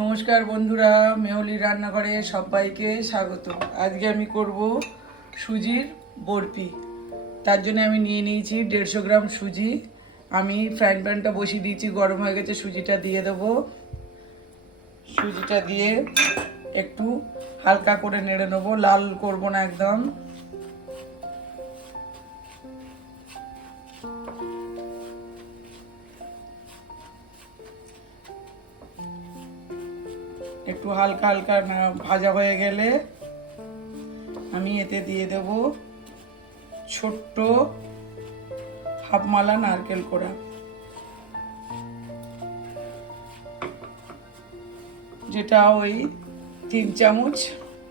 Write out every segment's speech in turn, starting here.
নমস্কার বন্ধুরা, মেহুলি রান্নাঘরে সবাইকে স্বাগত। আজকে আমি করব সুজির বরফি। তার জন্য আমি নিয়ে নিয়েছি 150 গ্রাম সুজি। আমি ফ্রাইং প্যানটা বসিয়ে দিয়েছি, গরম হয়ে গেছে। সুজিটা দিয়ে দেবো। সুজিটা দিয়ে একটু হালকা করে নেড়ে নেবো, লাল করব না একদম। একটু হালকা হালকা ভাজা হয়ে গেলে আমি এতে দিয়ে দেব ছোট্ট হাফ মালা নারকেল কোড়া, যেটা ওই 3 চামচ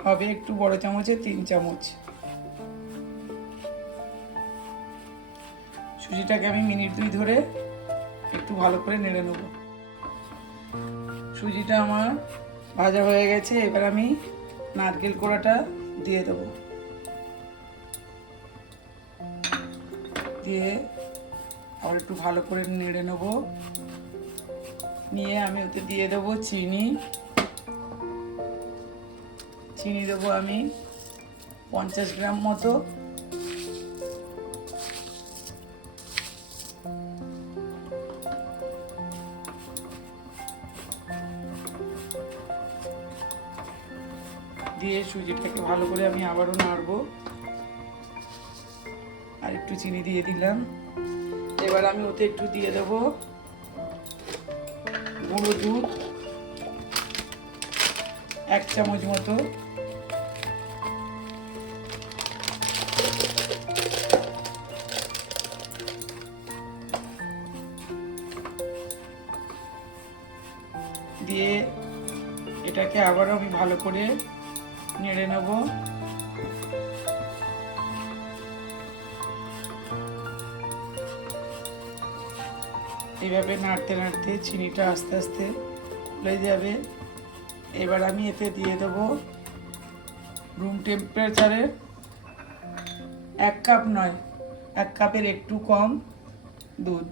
হবে, একটু বড় চামচে 3 চামচ। সুজিটাকে আমি মিনিট 2 ধরে একটু ভালো করে নেড়ে নেব। সুজিটা আমার ভাজা হয়ে গেছে, এবার আমি নারকেল কোড়াটা দিয়ে দেব। দিয়ে আবার একটু ভালো করে নেড়ে নেব। নিয়ে আমি ওতে দিয়ে দেবো চিনি। চিনি দেবো আমি 50 গ্রাম মতো। দিয়ে সুজিটাকে ভালো করে আমি আবারও নাড়বো। আর একটু চিনি দিয়ে দিলাম। এবার আমি ওতে একটু দিয়ে দেবো গুঁড়ো দুধ, 1 চামচ মতো। দিয়ে এটাকে আবারও আমি ভালো করে নেড়ে নেব। এইভাবে নাড়তে নাড়তে চিনিটা আস্তে আস্তে গলে যাবে। এবার আমি এতে দিয়ে দেব রুম টেম্পারেচারে 1 কাপ নয়, 1 কাপের একটু কম দুধ।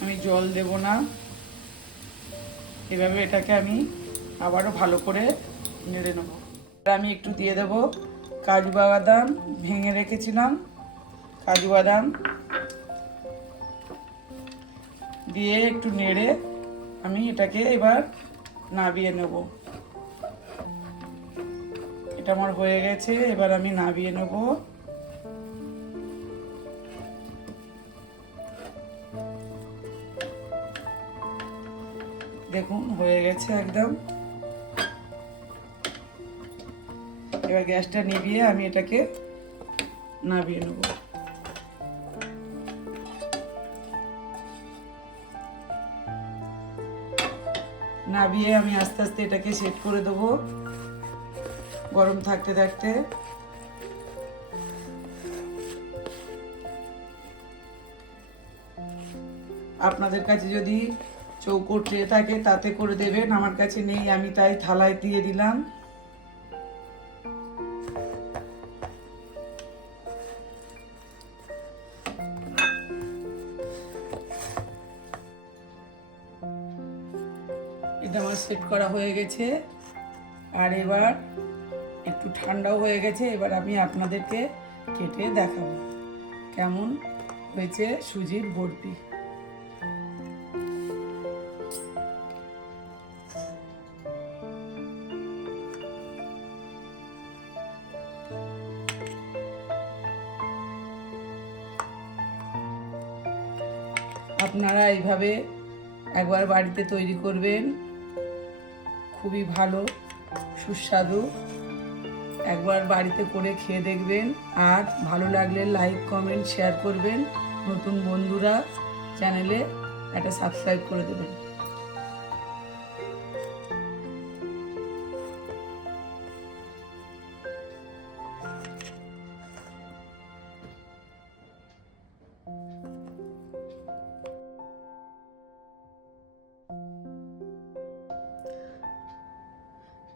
আমি জল দেব না। এভাবে এটাকে আমি আবারও ভালো করে নেড়ে নেব। আমি একটু দিয়ে দেব কাজু বাদাম, ভেঙে রেখেছিলাম কাজু বাদাম। দিয়ে একটু নেড়ে আমি এটাকে এবার নাবিয়ে নেব। এটা আমার হয়ে গেছে, এবার আমি নাবিয়ে নেব। দেখুন হয়ে গেছে একদম। এবার গ্যাসটা নিভিয়ে আমি এটাকে নাবিয়ে নেব। নাবিয়ে আমি আস্তে আস্তে এটাকে সেট করে দেবো গরম থাকতে থাকতে। আপনাদের কাছে যদি চৌকো ট্রে থাকে তাতে করে দেবেন, আমার কাছে নেই, আমি তাই থালায় দিয়ে দিলাম। এটা আমার সেট করা হয়ে গেছে। আর এবার একটু ঠান্ডাও হয়ে গেছে। এবার আমি আপনাদেরকে কেটে দেখাবো কেমন হয়েছে সুজির বরফি। আপনারা এইভাবে একবার বাড়িতে তৈরি করবেন, খুবই ভালো সুস্বাদু। একবার বাড়িতে করে খেয়ে দেখবেন। আর ভালো লাগলে লাইক, কমেন্ট, শেয়ার করবেন। নতুন বন্ধুরা চ্যানেলে একটা সাবস্ক্রাইব করে দেবেন।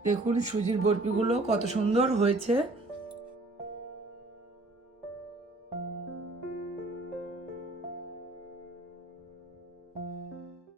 দেখুন সুজির বরফিগুলো কত সুন্দর হয়েছে।